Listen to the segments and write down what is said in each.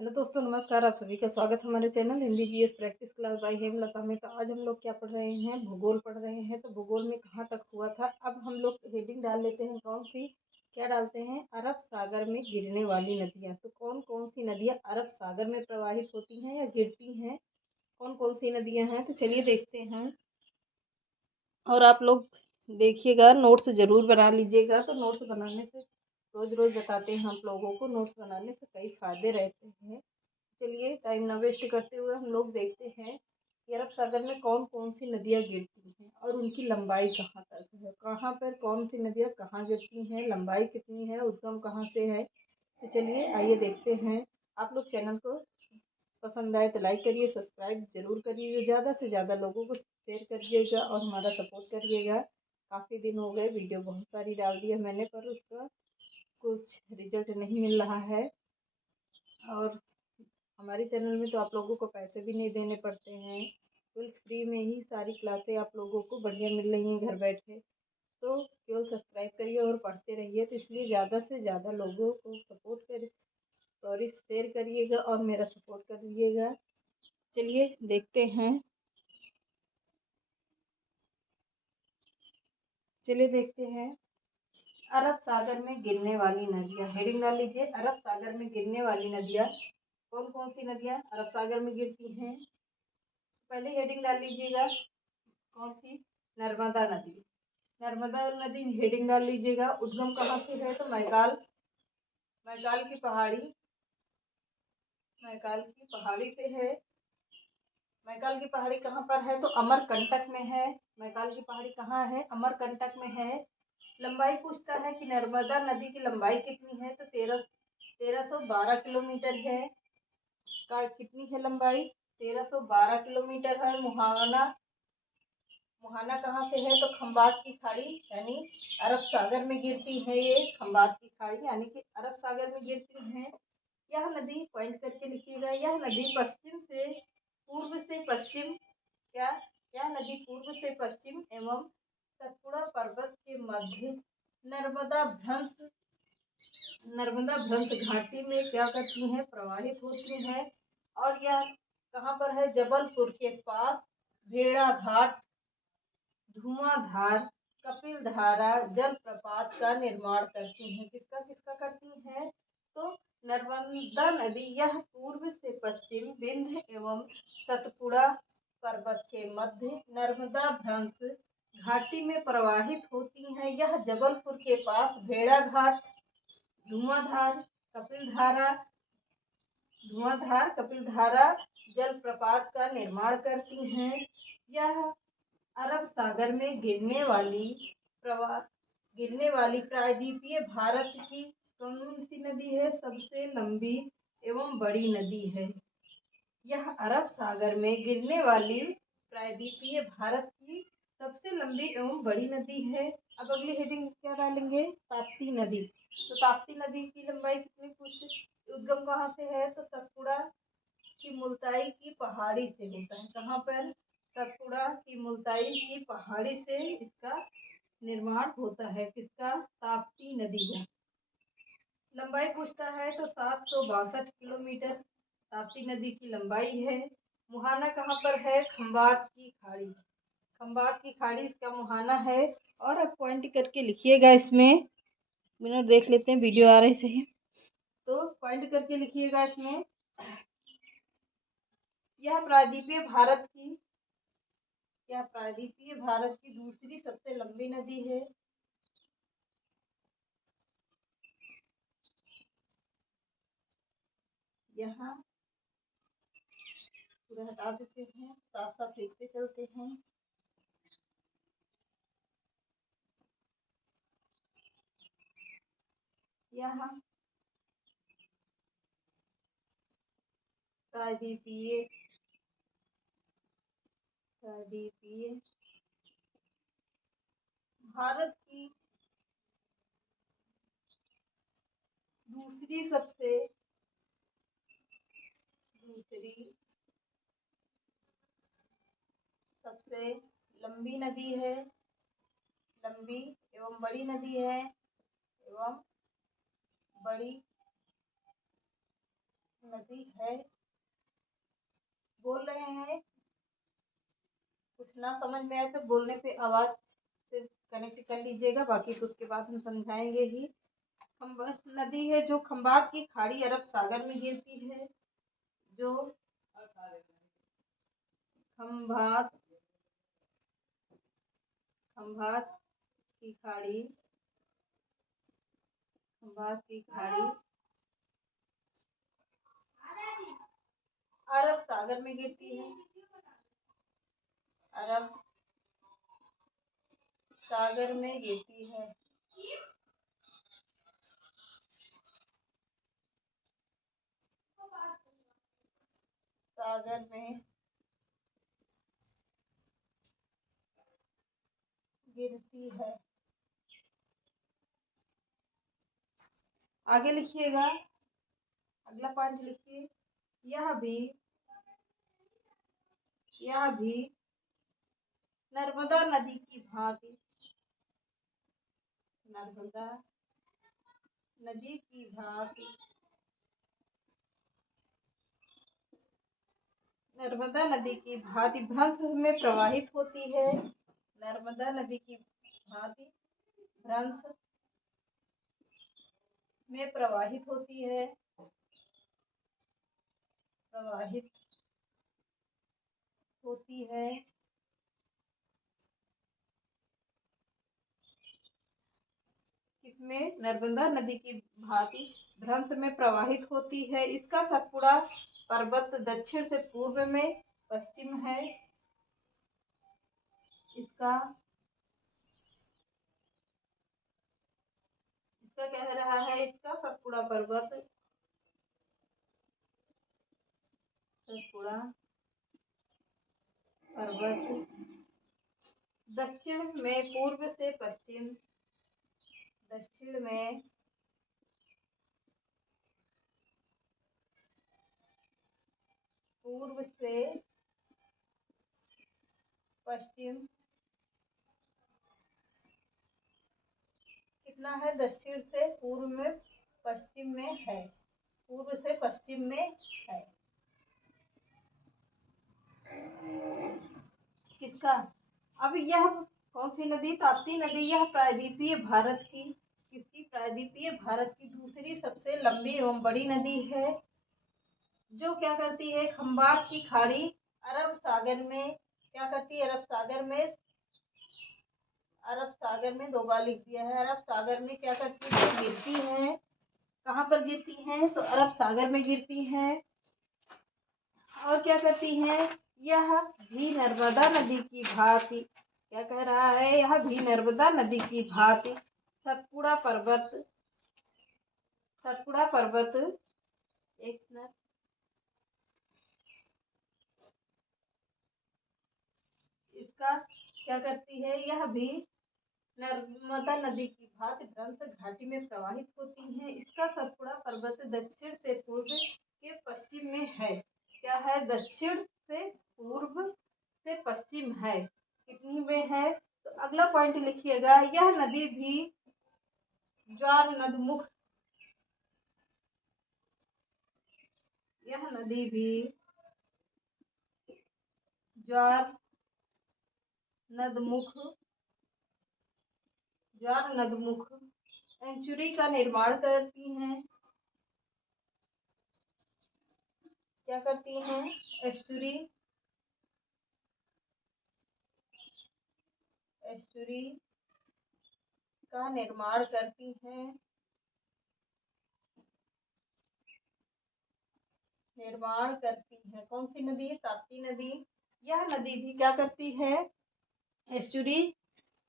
Hello दोस्तों, नमस्कार। आप सभी का स्वागत है हमारे channel Hindi GS practice class by Hemlata में। तो आज हम लोग क्या पढ़ रहे हैं, भूगोल पढ़ रहे हैं। तो भूगोल में कहाँ तक हुआ था, अब हम लोग हेडिंग डाल लेते हैं। कौन सी, क्या डालते हैं, अरब सागर में गिरने वाली नदियाँ। तो कौन कौन सी नदियाँ अरब सागर में प्रवाहित होती हैं या गिरती हैं, कौन कौन सी नदियाँ हैं, तो चलिए देखते हैं। और आप लोग देखिएगा, नोट्स ज़रूर बना लीजिएगा। तो नोट्स बनाने से, रोज़ रोज़ बताते हैं आप लोगों को, नोट्स बनाने से कई फ़ायदे रहते हैं। चलिए टाइम ना वेस्ट करते हुए हम लोग देखते हैं कि अरब सागर में कौन कौन सी नदियाँ गिरती हैं और उनकी लंबाई कहाँ तक है, कहाँ पर कौन सी नदियाँ कहाँ गिरती हैं, लंबाई कितनी है, उद्गम कहाँ से है। तो चलिए आइए देखते हैं। आप लोग चैनल को पसंद आए तो लाइक करिए, सब्सक्राइब जरूर करिएगा, ज़्यादा से ज़्यादा लोगों को शेयर करिएगा और हमारा सपोर्ट करिएगा। काफ़ी दिन हो गए, वीडियो बहुत सारी डाल दी है मैंने, पर उसका कुछ रिजल्ट नहीं मिल रहा है। और हमारे चैनल में तो आप लोगों को पैसे भी नहीं देने पड़ते हैं, बिल्कुल फ्री में ही सारी क्लासें आप लोगों को बढ़िया मिल रही हैं घर बैठे। तो केवल सब्सक्राइब करिए और पढ़ते रहिए। तो इसलिए ज़्यादा से ज़्यादा लोगों को सपोर्ट कर शेयर करिएगा और मेरा सपोर्ट करिएगा। चलिए देखते हैं। चलिए देखते हैं, अरब सागर में गिरने वाली नदियाँ। हेडिंग डाल लीजिए, अरब सागर में गिरने वाली नदियाँ। कौन कौन सी नदियाँ अरब सागर में गिरती हैं, पहले हेडिंग डाल लीजिएगा। कौन सी, नर्मदा नदी। नर्मदा नदी हेडिंग डाल लीजिएगा। उद्गम कहाँ से है, तो मैकाल, मैकाल की पहाड़ी, मैकाल की पहाड़ी से है। मैकाल की पहाड़ी कहाँ पर है, तो अमरकंटक में है। मैकाल की पहाड़ी कहाँ है, अमरकंटक में है। लंबाई पूछता है कि नर्मदा नदी की लंबाई कितनी है, तो 1312 किलोमीटर है। का कितनी है लंबाई, 1312 किलोमीटर है। मुहाना, मुहाना कहाँ से है, तो खंबात की खाड़ी यानी अरब सागर में गिरती है। ये खंबात की खाड़ी यानी कि अरब सागर में गिरती है। यह नदी, पॉइंट करके लिखिएगा, यह नदी पश्चिम से पूर्व से पश्चिम, क्या, यह नदी पूर्व से पश्चिम एवं सतपुड़ा पर्वत के मध्य नर्मदा भ्रंश, नर्मदा भ्रंश घाटी में क्या करती हैं, प्रवाहित होती हैं। और यह कहाँ पर है, जबलपुर के पास भेड़ाघाट, धुआंधार, कपिल धारा जलप्रपात का निर्माण करती हैं। किसका किसका करती हैं, तो नर्मदा नदी यह पूर्व से पश्चिम विंध्य एवं सतपुड़ा पर्वत के मध्य नर्मदा भ्रंश घाटी में प्रवाहित होती हैं। यह जबलपुर के पास भेड़ाघाट, धुआंधार, कपिल धारा, धुआंधार कपिल धारा जलप्रपात का निर्माण करती हैं। यह अरब सागर में गिरने वाली प्रायद्वीपीय भारत की कौन सी नदी है, सबसे लंबी एवं बड़ी नदी है। यह अरब सागर में गिरने वाली प्रायद्वीपीय भारत की सबसे लंबी एवं बड़ी नदी है। अब अगली हेडिंग क्या डालेंगे, ताप्ती नदी। तो ताप्ती नदी की लंबाई कितनी, कुछ उद्गम कहाँ से है, तो सतपुड़ा की मुल्ताई की पहाड़ी से होता है। कहाँ पर, सतपुड़ा की मुल्ताई की पहाड़ी से इसका निर्माण होता है। किसका, ताप्ती नदी का। लंबाई पूछता है तो 762 किलोमीटर ताप्ती नदी की लंबाई है। मुहाना कहाँ पर है, खंबात की खाड़ी, खंबात की खाड़ी इसका मुहाना है। और अब पॉइंट करके लिखिएगा, इसमें मिनट देख लेते हैं, वीडियो आ रही सही, तो पॉइंट करके लिखिएगा इसमें। यह प्रायद्वीपीय भारत की, यह प्रायद्वीपीय भारत की दूसरी सबसे लंबी नदी है। यहाँ पूरा हटा देते हैं, साफ साफ लिखते चलते हैं। यहाँ प्रायद्वीपीय, प्रायद्वीपीय भारत की दूसरी सबसे, दूसरी सबसे लंबी नदी है, लंबी एवं बड़ी नदी है, एवं बड़ी नदी है। बोल रहे हैं, कुछ ना समझ में आए तो बोलने पे आवाज से कनेक्ट कर लीजिएगा, बाकी तो उसके बाद हम समझाएंगे ही। नदी है जो खंबात की खाड़ी अरब सागर में गिरती है। जो खंबात खंबात की खाड़ी खंबात की खाड़ी अरब सागर में गिरती है। अरब सागर में गिरती है। सागर में गिरती है। आगे लिखिएगा, अगला पॉइंट लिखिए। यह भी नर्मदा नदी की भांति नर्मदा नदी की भांति नर्मदा नदी की भांति भ्रंश में प्रवाहित होती है। नर्मदा नदी की भांति भ्रंश में प्रवाहित होती है। प्रवाहित होती है। किसमें? नर्मदा नदी की भांति भ्रंश में प्रवाहित होती है। इसका सतपुड़ा पर्वत दक्षिण से पूर्व में पश्चिम है। इसका कह रहा है, इसका सतपुड़ा पर्वत दक्षिण में पूर्व से पश्चिम दक्षिण में पूर्व से पश्चिम कितना है? दक्षिण से पूर्व में पश्चिम में है। पूर्व से पश्चिम में है। किसका? अब यह कौन सी नदी? ताप्ती नदी। यह प्रायद्वीपीय भारत की किसकी? प्रायद्वीपीय भारत की दूसरी सबसे लंबी एवं बड़ी नदी है। जो क्या करती है? खंबात की खाड़ी अरब सागर में क्या करती है? अरब सागर में 2 बार लिख दिया है। अरब सागर में क्या करती है? गिरती है। कहाँ पर गिरती है? तो अरब सागर में गिरती है। और क्या करती है? यह भी नर्मदा नदी की भांति क्या कह रहा है? यह भी नर्मदा नदी की भांति सतपुड़ा पर्वत एक मिनट, इसका क्या करती है? यह भी नर्मदा नदी की भांति भ्रंश घाटी में प्रवाहित होती है। इसका सतपुड़ा पर्वत दक्षिण से पूर्व के पश्चिम में है। क्या है? दक्षिण से पूर्व से पश्चिम है। कितनी में है? तो अगला पॉइंट लिखिएगा। यह नदी भी ज्वार नदमुख ज्वार नदमुख एंचुरी का निर्माण करती हैं। क्या करती हैं? एस्चुरी का निर्माण करती हैं। कौन सी नदी? ताप्ती नदी। यह नदी भी क्या करती है? एस्चुरी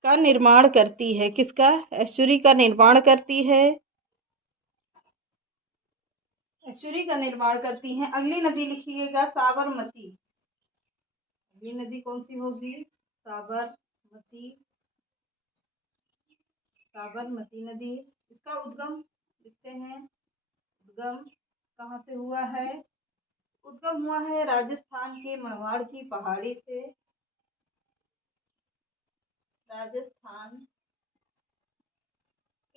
का निर्माण करती है। किसका? एस्चुरी का निर्माण करती है। एस्चुरी का निर्माण करती है। अगली नदी लिखिएगा, साबरमती। अगली नदी कौन सी होगी? साबरमती नदी। इसका उद्गम लिखते हैं। उद्गम कहाँ से हुआ है? उद्गम हुआ है राजस्थान के मेवाड़ की पहाड़ी से। राजस्थान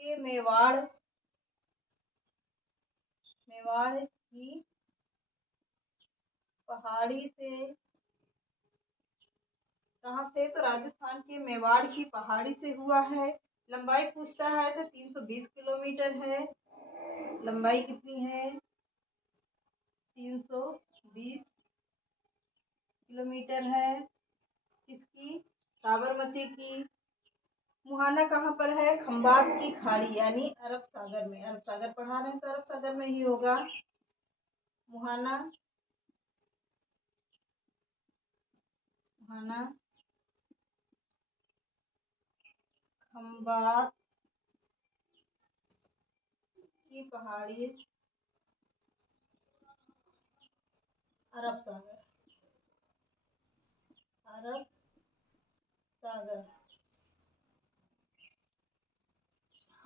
के मेवाड़ की पहाड़ी से, कहाँ से? तो राजस्थान के मेवाड़ की पहाड़ी से हुआ है। लंबाई पूछता है तो 320 किलोमीटर है। लंबाई कितनी है? 320 किलोमीटर है। किसकी? साबरमती की। मुहाना कहाँ पर है? खंबात की खाड़ी यानी अरब सागर में। अरब सागर पढ़ा रहे हैं तो अरब सागर में ही होगा मुहाना। मुहाना खंबात की पहाड़ी अरब सागर। अरब सागर।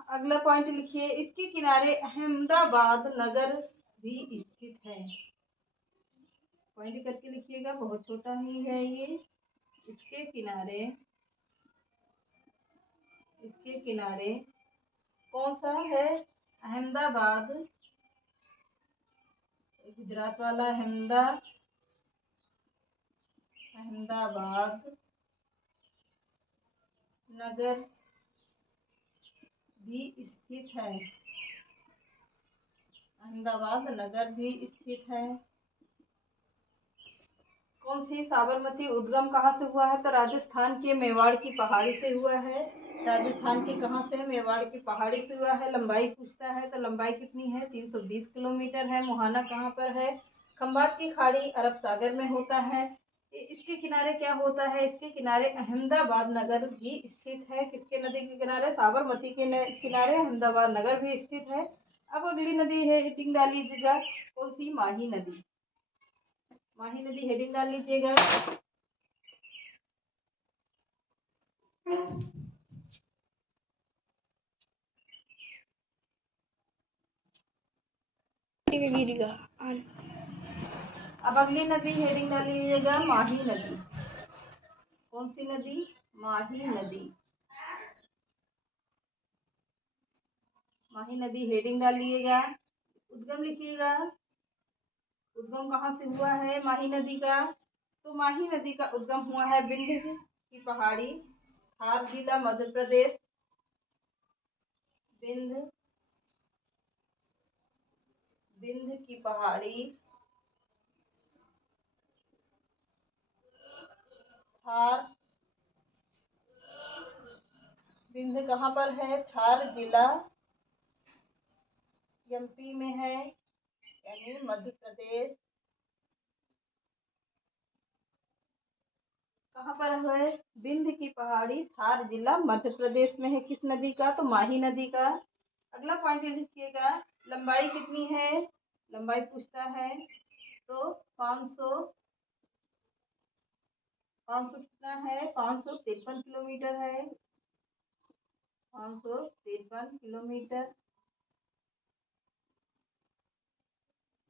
अगला पॉइंट लिखिए, इसके किनारे अहमदाबाद नगर भी स्थित है। पॉइंट करके लिखिएगा, बहुत छोटा ही है ये। इसके किनारे, इसके किनारे कौन सा है? अहमदाबाद, गुजरात वाला अहमदाबाद नगर भी स्थित है। अहमदाबाद नगर भी स्थित है। कौन सी? साबरमती उद्गम कहाँ से हुआ है? तो राजस्थान के मेवाड़ की पहाड़ी से हुआ है। राजस्थान के कहाँ से? मेवाड़ की पहाड़ी से हुआ है। लंबाई पूछता है तो लंबाई कितनी है? 320 किलोमीटर है। मुहाना कहाँ पर है? खंबात की खाड़ी अरब सागर में होता है। इसके किनारे क्या होता है? इसके किनारे अहमदाबाद नगर भी स्थित है। किसके नदी के किनारे? साबरमती के किनारे अहमदाबाद नगर भी स्थित है। अब अगली नदी है, हेडिंग डाल लीजिएगा। कौन सी? माही नदी। माही नदी हेडिंग डाल लीजिएगा। अब अगली नदी हेडिंग डाल लीजिएगा, माही नदी। कौन सी नदी? माही नदी। माही नदी हेडिंग डालिएगा। उद्गम लिखिएगा। उद्गम कहाँ से हुआ है माही नदी का? तो माही नदी का उद्गम हुआ है विंध्य की पहाड़ी, हार जिला मध्य प्रदेश। विंध्य, विंध्य की पहाड़ी, थार। विंध्य कहाँ पर है? थार जिला एमपी में है, यानी मध्य प्रदेश। कहाँ पर है? विंध्य की पहाड़ी, थार जिला मध्य प्रदेश में है। किस नदी का? तो माही नदी का। अगला पॉइंट लिखिएगा, लंबाई कितनी है? लंबाई पूछता है तो 500 कितना है? 553 किलोमीटर है। 553 किलोमीटर।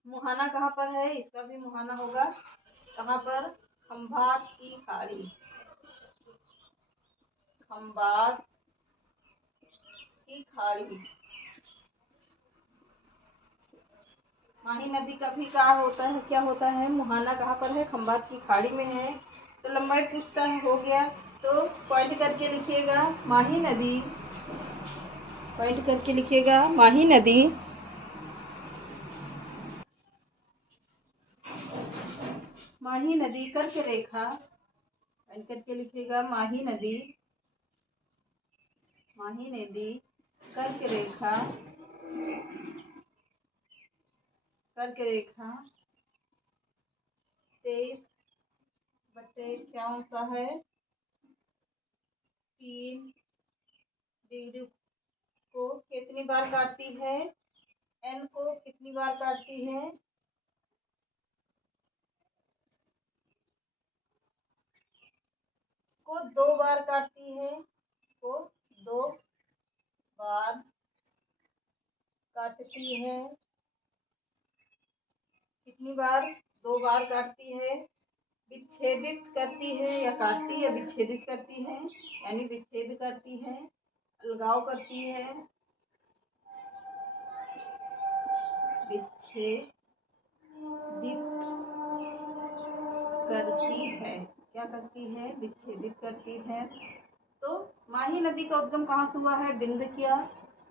मुहाना कहाँ पर है? इसका भी मुहाना होगा। कहाँ पर? खंभात की खाड़ी। खंभात की खाड़ी। माही नदी का भी क्या होता है? क्या होता है? मुहाना कहाँ पर है? खंभात की खाड़ी में है। तो लंबाई पूछता है, हो गया। तो पॉइंट करके लिखिएगा, माही नदी। पॉइंट करके लिखिएगा, माही नदी। माही नदी कर्क रेखा। पॉइंट करके लिखिएगा, माही नदी। माही नदी कर्क रेखा, कर्क रेखा 23/53 सा है, 3 डिग्री को कितनी बार काटती है? एन को कितनी बार काटती है? को 2 बार काटती है। को 2 बार काटती है। कितनी बार? 2 बार काटती है। विच्छेदित करती है या काटती है? विच्छेदित करती है, यानी विच्छेद करती है, अलगाव करती है। विच्छेदित करती है। क्या करती है? विच्छेदित करती है। तो माही नदी का उद्गम कहाँ से हुआ है?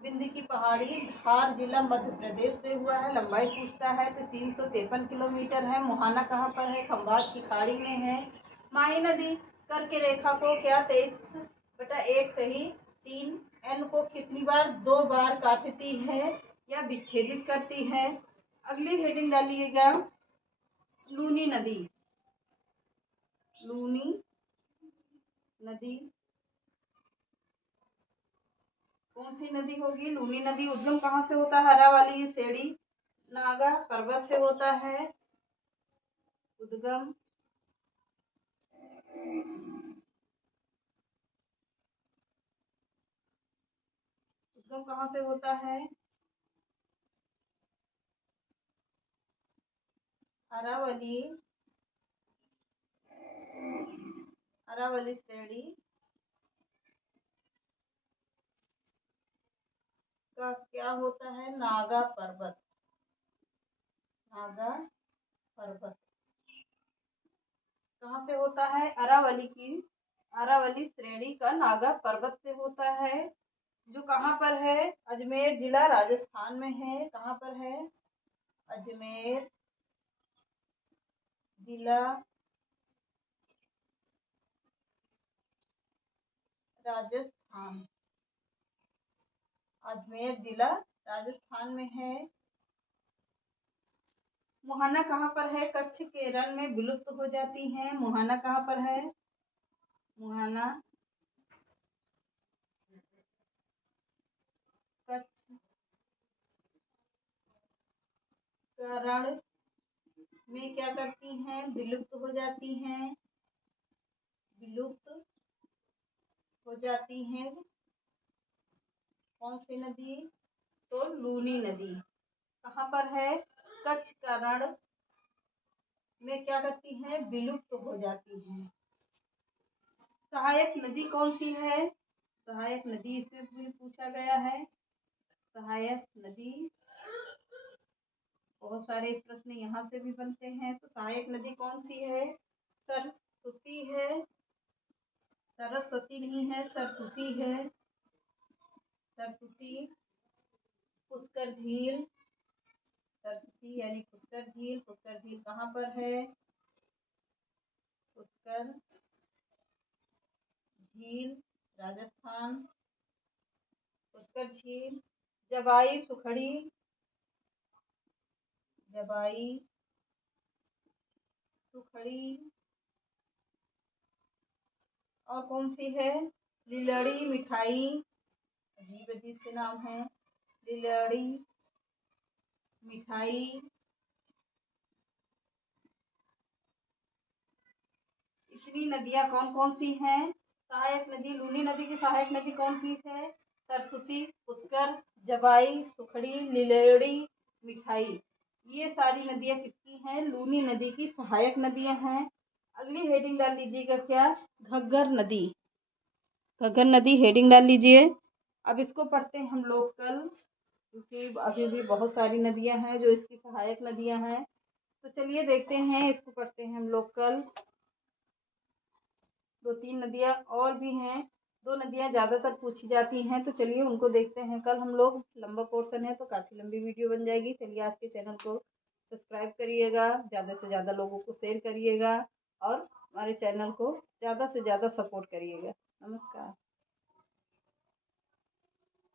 बिंद की पहाड़ी, धार जिला मध्य प्रदेश से हुआ है। लंबाई पूछता है तो 353 किलोमीटर है। मुहाना कहाँ पर है? खंभात की खाड़ी में है। माही नदी कर्क रेखा को क्या 23/1 सही 3 n को कितनी बार? 2 बार काटती है या विच्छेदित करती है। अगली हेडिंग डालिएगा लूनी नदी। लूनी नदी कौन सी नदी होगी? लूनी नदी। उद्गम कहाँ से होता है? अरावली सेड़ी नागा पर्वत से होता है। उद्गम कहाँ से होता है? अरावली श्रेणी का क्या होता है? नागा पर्वत। नागा पर्वत कहाँ से होता है? अरावली श्रेणी का नागा पर्वत से होता है, जो कहाँ पर है? अजमेर जिला राजस्थान में है। कहाँ पर है? अजमेर जिला राजस्थान। अजमेर जिला राजस्थान में है। मुहाना कहाँ पर है? कच्छ के रण में विलुप्त हो जाती है। मुहाना कहाँ पर है? मुहाना कच्छ का रण में क्या करती हैं? विलुप्त हो जाती हैं। विलुप्त हो जाती हैं। कौन सी नदी? तो लूनी नदी। कहाँ पर है? कच्छ का रण में क्या करती हैं? विलुप्त हो जाती हैं। सहायक नदी कौन सी है? सहायक नदी इसमें भी पूछा गया है। सहायक नदी बहुत सारे प्रश्न यहाँ से भी बनते हैं। तो सहायक नदी कौन सी है? सरस्वती है। सरस्वती नहीं है, सरस्वती है। सरस्वती पुष्कर झील। सरस्वती यानी पुष्कर झील। पुष्कर झील कहाँ पर है? पुष्कर झील राजस्थान। पुष्कर झील जबाई सुखड़ी। जबाई सुखड़ी और कौन सी है? लिलड़ी मिठाई। अजीब अजीब से नाम है। लिलड़ी मिठाई। इतनी नदियां कौन कौन सी हैं? सहायक नदी लूनी नदी की सहायक नदी कौन सी है? सरस्वती, पुष्कर, जबाई, सुखड़ी, लिलड़ी, मिठाई। ये सारी नदियां किसकी हैं? लूनी नदी की सहायक नदियां हैं। अगली हेडिंग डाल लीजिएगा क्या? घग्गर नदी। घग्गर नदी हेडिंग डाल लीजिए। अब इसको पढ़ते हैं हम लोग कल, क्योंकि अभी भी बहुत सारी नदियां हैं जो इसकी सहायक नदियां हैं। तो चलिए देखते हैं, इसको पढ़ते हैं हम लोग कल। 2-3 नदियां और भी हैं। 2 नदियां ज़्यादातर पूछी जाती हैं, तो चलिए उनको देखते हैं कल हम लोग। लंबा पोर्शन है तो काफ़ी लंबी वीडियो बन जाएगी। चलिए आज के चैनल को सब्सक्राइब करिएगा, ज़्यादा से ज़्यादा लोगों को शेयर करिएगा और हमारे चैनल को ज़्यादा से ज़्यादा सपोर्ट करिएगा। नमस्कार।